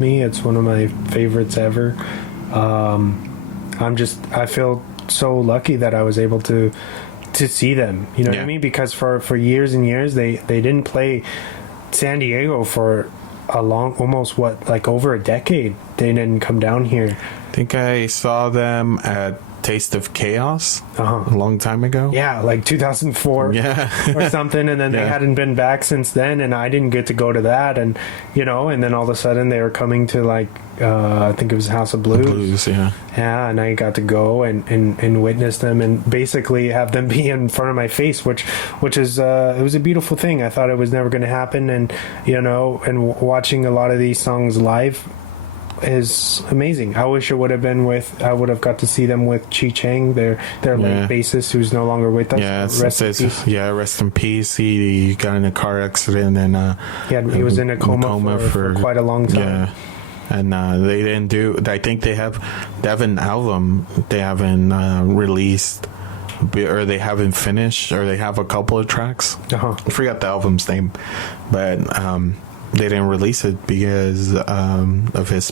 me. It's one of my favorites ever. I feel so lucky that I was able to see them. You know what I mean? Because for years and years, they didn't play San Diego for a long, almost over a decade. They didn't come down here. I think I saw them at Taste of Chaos a long time ago. Yeah, like 2004 or something. And then they hadn't been back since then. And I didn't get to go to that. And, and then all of a sudden they were coming to I think it was House of Blues. Yeah, and I got to go and witness them and basically have them be in front of my face, which is it was a beautiful thing. I thought it was never going to happen. And, and watching a lot of these songs live is amazing. I wish it would have been I would have got to see them with Chi Chang, their late bassist, who's no longer with us. Rest in peace. Rest in peace. He got in a car accident and he was in a coma for quite a long time. Yeah. And they didn't do. I think they have an album they haven't released, or they haven't finished, or they have a couple of tracks. I forgot the album's name, but they didn't release it because of his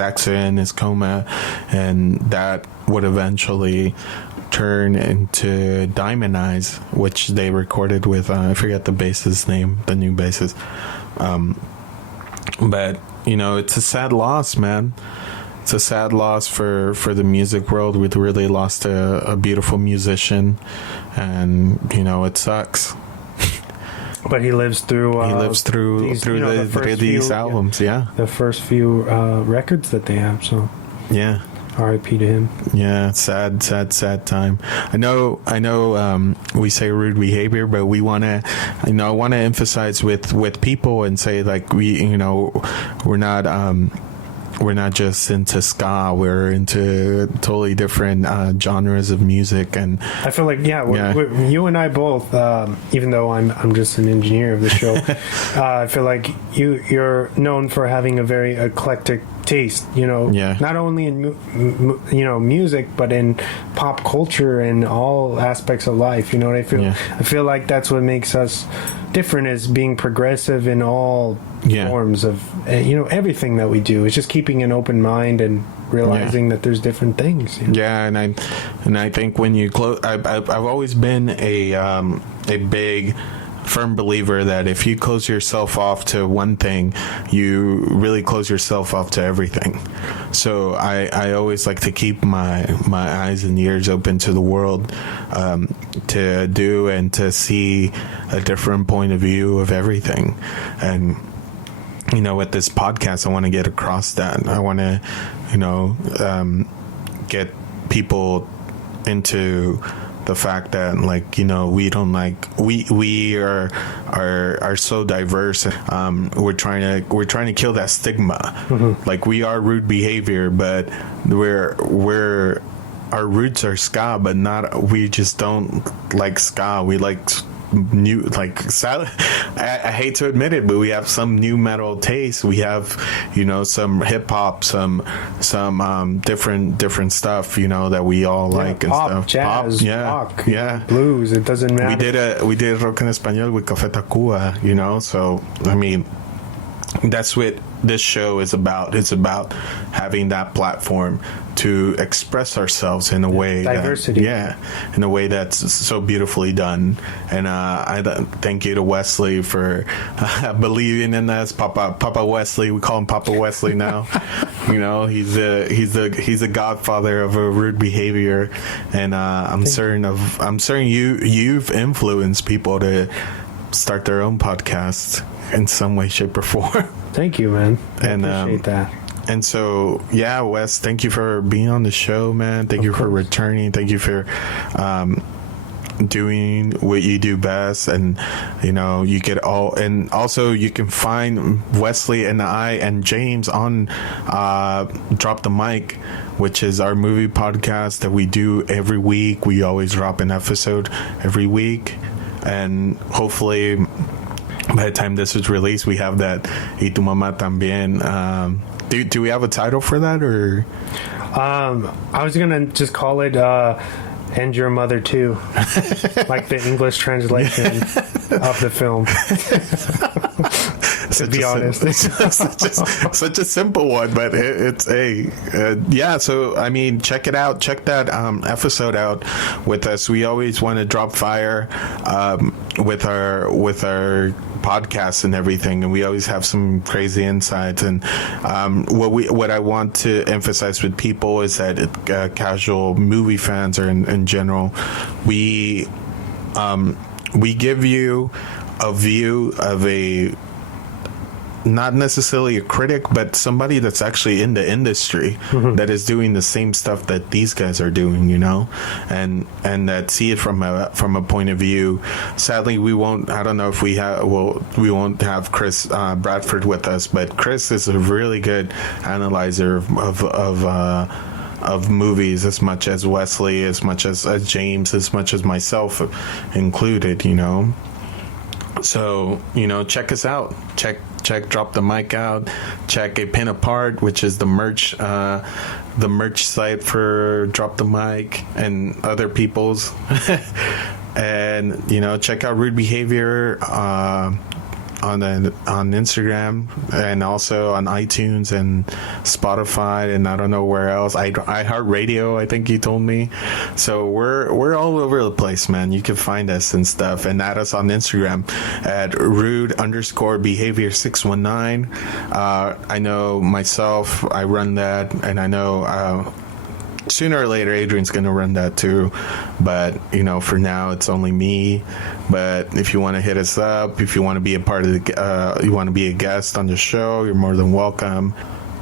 accident, his coma, and that would eventually turn into Diamond Eyes, which they recorded with I forget the bassist's name, the new bassist. But it's a sad loss, man. It's a sad loss for the music world. We really lost a beautiful musician, and it sucks. But he lives through these albums, the first few records that they have. So R.I.P. to him. Yeah, sad time. I know. We say rude behavior, but we want to. I want to emphasize with people and say we're not just into ska. We're into totally different genres of music, and I feel like you and I both. Even though I'm just an engineer of the show, I feel like you're known for having a very eclectic taste. Not only in music, but in pop culture and all aspects of life. You know what I feel? I feel like that's what makes us different, is being progressive in all forms of everything that we do. It's just keeping an open mind and realizing that there's different things. And I think when you close, I've always been a big firm believer that if you close yourself off to one thing, you really close yourself off to everything. So I always like to keep my eyes and ears open to the world, to do and to see a different point of view of everything. And with this podcast, I want to get across that. I want to get people into the fact that we don't we are so diverse. We're trying to kill that stigma. We are rude behavior, but our roots are ska, but we just don't like ska. We like new, I hate to admit it, but we have some new metal taste. We have some hip hop, some different stuff that we all like, and pop, stuff. Jazz, rock, blues. It doesn't matter. We did rock en español with Café Tacuba, so I mean, that's what this show is about. It's about having that platform to express ourselves in a way diversity. In a way that's so beautifully done. And I thank you to Wesley for believing in us. Papa Wesley, we call him Papa Wesley now. He's a godfather of a rude behavior, and I'm certain you've influenced people to start their own podcast in some way, shape, or form. Thank you, man. I appreciate that. And so, Wes, thank you for being on the show, man. Thank you for returning. Thank you for doing what you do best. And, you get all, and also you can find Wesley and I and James on Drop the Mic, which is our movie podcast that we do every week. We always drop an episode every week. And hopefully, by the time this is released, we have that Y Tu Mamá También. Do we have a title for that, or? I was gonna just call it "And Your Mother Too," like the English translation of the film. to be honest. Such a simple one, but it's yeah. So I mean, check it out. Check that episode out with us. We always want to drop fire with our podcasts and everything, and we always have some crazy insights. And what I want to emphasize with people is that casual movie fans, or in general, we give you a view of a, not necessarily a critic, but somebody that's actually in the industry, that is doing the same stuff that these guys are doing, you know, and that see it from a point of view. Sadly, we won't. I don't know if we won't have Chris Bradford with us, but Chris is a really good analyzer of movies, as much as Wesley, as much as James, as much as myself included, you know. So, you know, check us out. Check Drop the Mic out. Check A Pin Apart, which is the merch site for Drop the Mic and other people's. And, you know, check out Rude Behavior on Instagram, and also on iTunes and Spotify, and I don't know where else. iHeartRadio, I think you told me. So we're all over the place, man. You can find us and stuff, and add us on Instagram at rude_behavior619. I know myself, I run that, and I know sooner or later Adrian's gonna run that too, but you know, for now it's only me. But if you want to hit us up, if you want to be a part of the you want to be a guest on the show, you're more than welcome.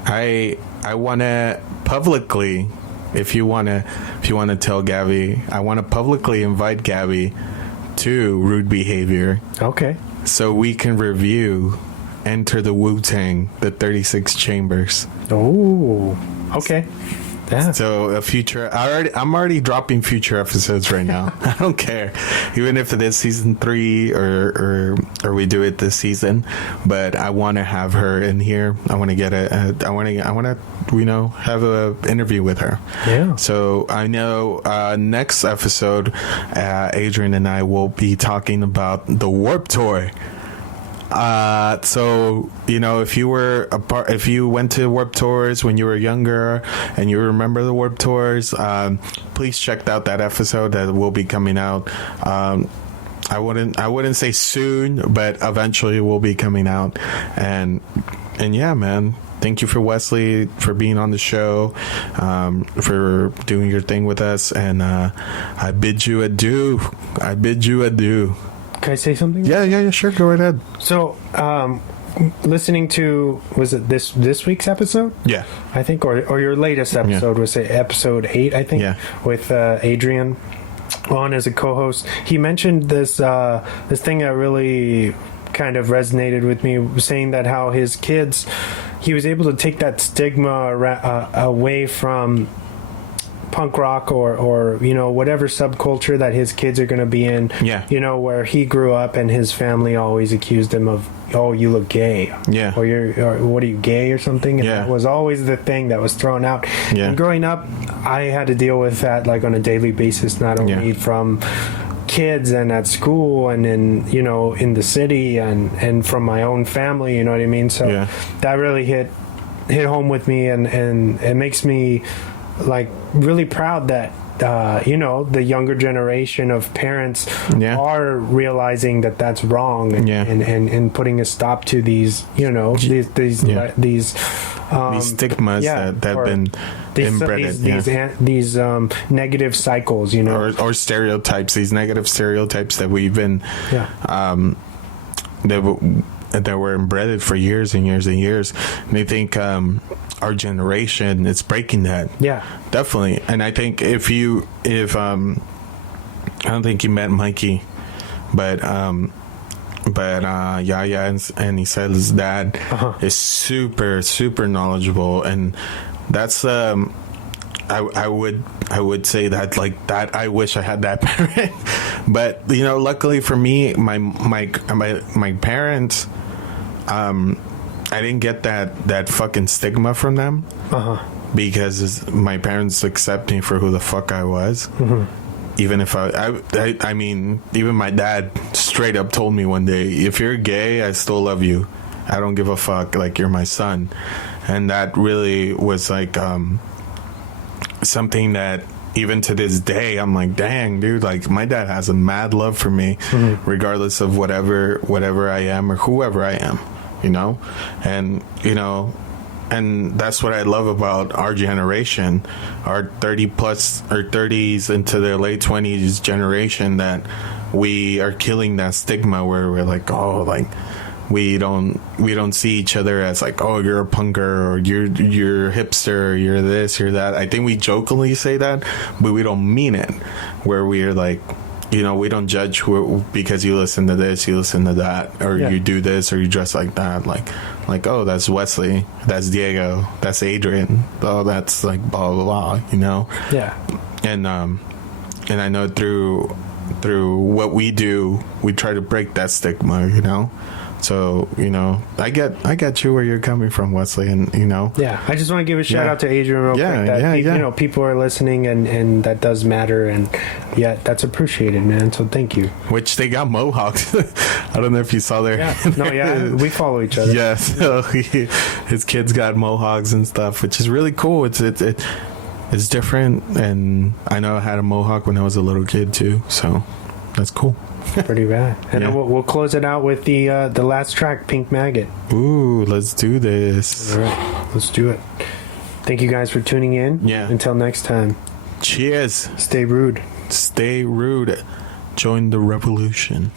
I want to publicly, if you want to tell Gabby, I want to publicly invite Gabby to Rude Behavior, okay, so we can review Enter the Wu-Tang, the 36 Chambers. Oh, okay. Yeah. So I'm already dropping future episodes right now. I don't care, even if it is season 3 or we do it this season. But I want to have her in here. I want to get I want to have a interview with her. Yeah. So I know next episode, Adrian and I will be talking about the Warped Tour. So, you know, if you went to Warped Tours when you were younger and you remember the Warped Tours, please check out that episode that will be coming out. I wouldn't say soon, but eventually it will be coming out. And yeah, man, thank you for Wesley for being on the show, for doing your thing with us. And, I bid you adieu. Can I say something? Yeah, sure. Go right ahead. So, listening to, was it this week's episode? Yeah, I think, or your latest episode, was it episode 8? I think. Yeah. With Adrian on as a co-host, he mentioned this thing that really kind of resonated with me, saying that how his kids, he was able to take that stigma away from punk rock or you know, whatever subculture that his kids are going to be in. Yeah. You know, where he grew up and his family always accused him of, oh, you look gay. Yeah. Or what are you, gay or something? And that was always the thing that was thrown out. Yeah. And growing up, I had to deal with that like on a daily basis, not only from kids and at school and in, you know, in the city and from my own family, you know what I mean? So that really hit home with me, and it makes me like really proud that you know, the younger generation of parents are realizing that that's wrong, and putting a stop to these, you know, these stigmas that have been inbred, these negative cycles, you know, or stereotypes, these negative stereotypes that we've been that were inbred for years and years and years. And I think our generation is breaking that. Yeah, definitely. And I think if I don't think you met Mikey, but Yaya, and he said his dad is super, super knowledgeable, and that's I would say that, like, that I wish I had that parent. But you know, luckily for me, my parents, I didn't get that fucking stigma from them, because my parents accept me for who the fuck I was. Even if I mean, even my dad straight up told me one day, if you're gay, I still love you. I don't give a fuck, like, you're my son. And that really was like something that even to this day I'm like, dang, dude, like, my dad has a mad love for me, regardless of whatever I am or whoever I am, you know. And and that's what I love about our generation, our 30 plus or 30s into their late 20s generation, that we are killing that stigma where we're like, oh, like, we don't see each other as like, oh, you're a punker, or you're a hipster, or you're this, you're that. I think we jokingly say that, but we don't mean it. Where we're like, we don't judge who, because you listen to this, you listen to that, or you do this, or you dress like that. Like, oh, that's Wesley, that's Diego, that's Adrian. Oh, that's like blah blah blah. Yeah. And I know through what we do, we try to break that stigma. So, I get you where you're coming from, Wesley, and, Yeah, I just want to give a shout out to Adrian real quick. That people are listening, and that does matter, and that's appreciated, man. So thank you. Which they got mohawks. I don't know if you saw their... we follow each other. Yeah, so his kids got mohawks and stuff, which is really cool. It's different, and I know I had a mohawk when I was a little kid, too, so that's cool. Pretty bad. And then we'll close it out with the last track, Pink Maggot. Ooh, let's do this. All right, let's do it. Thank you guys for tuning in. Yeah. Until next time. Cheers. Stay rude. Stay rude. Join the revolution.